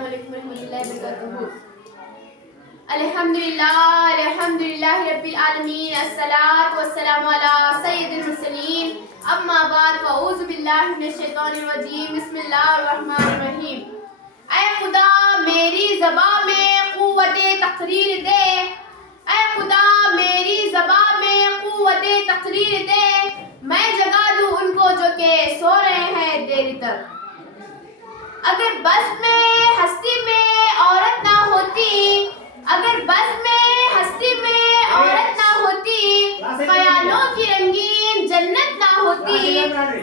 अस्सलाम वालेकुम रहमतुल्लाहि व बरकातहू। अल्हम्दुलिल्लाह रब्बिल आलमीन, अस्सलातु वस्सलामु अला सय्यिदिल मुरसलीन, अम्मा बाद, फ़अऊज़ु बिल्लाहि मिनश शैतानिर रजीम, बिस्मिल्लाहिर रहमानिर रहीम। ऐ खुदा मेरी ज़बां में क़ुव्वते तक़रीर दे, ऐ खुदा मेरी ज़बां में क़ुव्वते तक़रीर दे, मैं जगा दूँ उनको जो के सो रहे हैं देर तक। अगर बस में हस्ती में औरत ना होती, अगर बस में हस्ती में औरत ना होती, ख्यालों की रंगीन जन्नत ना होती,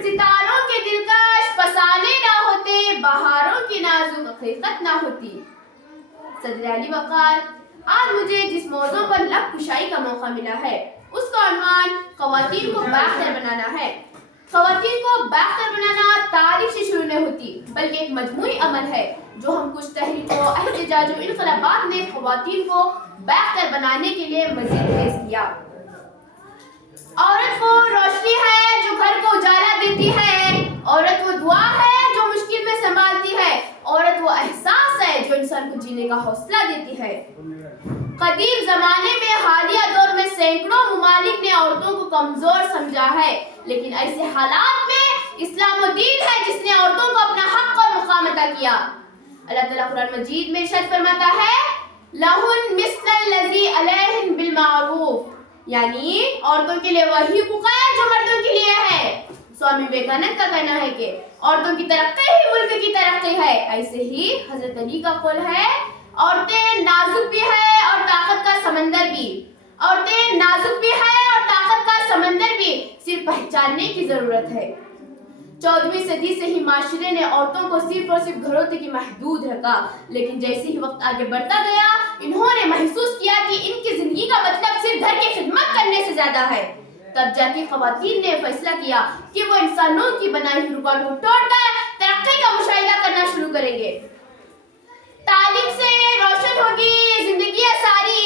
सितारों के दिलकश फसाने ना होते, बहारों की नाजुक हकीकत ना होती। सदर अली वक़ार, आज मुझे जिस मौज़ू पर लब कुशाई का मौका मिला है उसका उन्वान ख़वातीन को बेहतर बनाना है। ख़वातीन को बेहतर बनाना तारीख से शुरू नहीं होती बल्कि एक मजमूई अमल है जो हम कुछ तहरीकों, एहतिजाजों, इनकलाबात ने ख़वातीन को बेहतर बनाने के लिए मज़ीद तेज़ किया। औरत वो रोशनी है जो घर को उजाला देती है, औरत वो दुआ है जो मुश्किल में संभालती है, औरत वो एहसास है जो इंसान को जीने का हौसला देती है। कदीम ज़माने में हालिया दौर में सैकड़ों मुमालिक ने औरतों को कमज़ोर समझा है, लेकिन ऐसे हालात में इस्लाम और दीन है जिसने औरतों को अपना हक और मुकाम अता किया। अल्लाह ताला कुरान मजीद में इरशाद फरमाता है, लहुन मिस्लल लज़ी अलैहिन बिल मारूफ, यानी औरतों के लिए वही हुकूक है जो मर्दों के लिए है। स्वामी विवेकानंद का कहना है कि औरतों की तरक्की ही मुल्क की तरक्की है। ऐसे ही हजरत अली का कौल है, औरतें नाजुक भी है और ताकत का समंदर भी, औरतें नाजुक भी है और ताकत का समंदर भी, सिर्फ पहचानने की जरूरत है। 14वीं सदी से ही माशरे ने औरतों को सिर्फ और सिर्फ घरों तक ही महदूद रखा, लेकिन जैसे ही वक्त आगे बढ़ता गया इन्होंने महसूस किया कि इनकी जिंदगी का मतलब सिर्फ घर की खिदमत करने से ज्यादा है। तब जाके ख़वातीन ने फैसला किया कि वो इंसानों की बनाई हुई रुकावटों को तोड़कर तरक्की का मुशाहिदा करना शुरू करेंगे। तालीम से रोशन होगी ये जिंदगी सारी,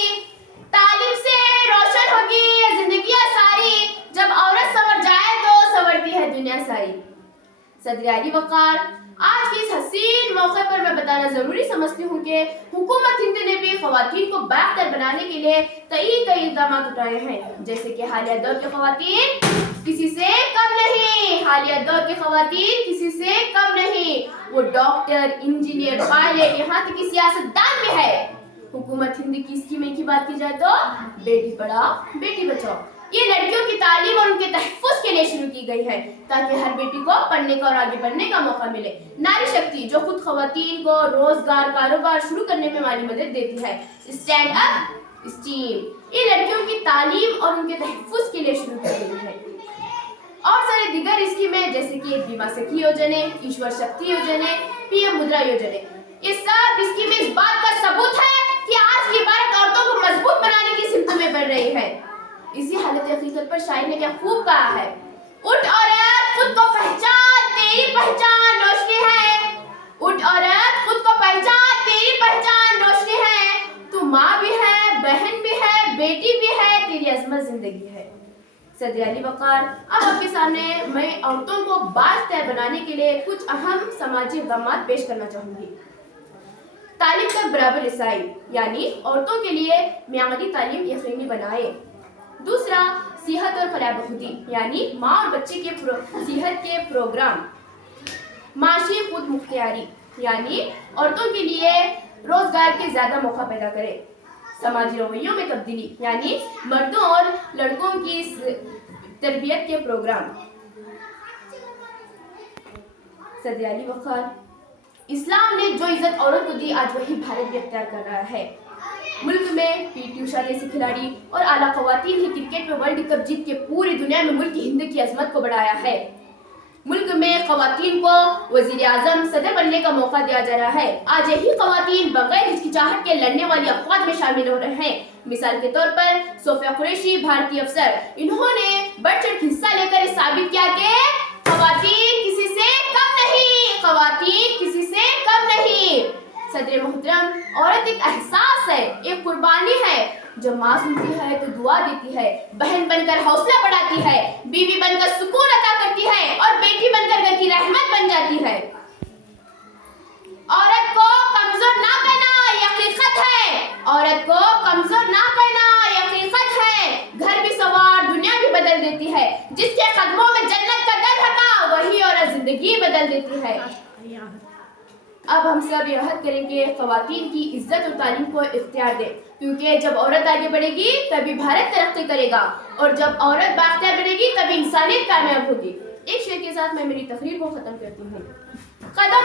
तालीम से रोशन होगी ये जिंदगी सारी, जब औरत संवर जाए तो संवरती है दुनिया सारी। सदर अली वक़ार, आज के इस हसीन मौके पर मैं बताना जरूरी समझती हूँ कि हुकूमत हिंद ने भी ख़वातीन को बेहतर बनाने के लिए कई इक़दाम उठाए हैं, जैसे कि हालिया दौर की ख़वातीन किसी से कम नहीं, हालिया दौर की ख़वातीन किसी से कम नहीं, वो डॉक्टर, इंजीनियर, पायलट, यहाँ तक कि सियासतदान में है। हुकूमत हिंद की स्कीमें की बात की जाए तो बेटी पढ़ाओ बेटी बचाओ, ये लड़कियों की तालीम और उनके तहफ़्फ़ुज़ के लिए शुरू की गई है ताकि हर बेटी को पढ़ने का और आगे बढ़ने का मौका मिले। नारी शक्ति जो खुद ख़वातीन को रोजगार, कारोबार शुरू करने में माली मदद देती है। स्टैंड अप स्कीम ये लड़कियों की तालीम और उनके तहफ़्फ़ुज़ के लिए शुरू की गई है। और सारे दीगर स्कीमें जैसे कि बीमा सखी योजने, ईश्वर शक्ति योजने, पीएम मुद्रा योजने, ये सब स्कीमें इस बात का सबूत है कि आज की भारत औरतों को मजबूत बनाने की सिमत में बढ़ रही है। इसी हालत हकीकत पर शायर ने क्या खूब कहा है, उठ औरत खुद को पहचान, तेरी पहचान रोशनी है, उठ औरत खुद को पहचान, तेरी पहचान रोशनी है, तू माँ भी है, बहन भी है, बेटी भी है, तेरी अजमत जिंदगी है। सदर अली वक़ार, अब आपके सामने मैं औरतों को बाअख्तियार बनाने के लिए कुछ अहम समाजी इक़दामात पेश करना चाहूँगी। तालीम तक बराबर रसाई, यानी औरतों के लिए मियादी तालीम यकीनी बनाए। दूसरा, सेहत और फलाह बखुदी, यानी माँ और बच्चे के सेहत के प्रोग्राम। माशी खुद मुख्तियारी, यानी औरतों के लिए रोजगार के ज्यादा मौका पैदा करे। समाजी रवैयों में तब्दीली, यानी मर्दों और लड़कों की तरबियत के प्रोग्राम। सदर अली वक़ार, इस्लाम ने जो इज्जत औरत को दी आज वही भारत भी अख्तियार कर रहा है। मुल्क में पीटी उषा जैसी खिलाड़ी और आला ख़वातीन ही क्रिकेट में वर्ल्ड कप जीत के पूरी दुनिया में मुल्क की हिंद की अजमत को बढ़ाया है। मुल्क में ख़वातीन को वज़ीर आज़म, सदर बनने का मौका दिया जा रहा है। आज यही ख़वातीन बगैर हिचकिचाहट के लड़ने वाली अफ़वाज में शामिल हो रहे हैं। मिसाल के तौर पर सोफिया कुरैशी भारतीय अफसर, इन्होंने बढ़ चढ़ हिस्सा लेकर साबित किया कि ख़वातीन किसी से कम नहीं, ख़वातीन किसी से कम नहीं। सदर मोहतरम, औरत एक एहसास है, एक कुर्बानी है। जब माँ सुनती है तो दुआ देती है, बहन बनकर हौसला बढ़ाती है, बीवी बनकर सुकून अता करती है और बेटी बनकर घर की रहमत बन जाती है। औरत को कमजोर قدموں میں جنت کا در رکھا، وہی عورت زندگی بدل دیتی ہے۔ اب ہم سب یہ عہد کریں کہ خواتین کی عزت و تعلیم کو اختیار دیں، کیونکہ جب عورت آگے بڑھے گی تبھی بھارت ترقی کرے گا، اور جب عورت بااختیار بنے گی تبھی انسانیت کامیاب ہوگی۔ ایک شعر کے ساتھ میں میری تقریر کو ختم کرتی ہوں۔ قدم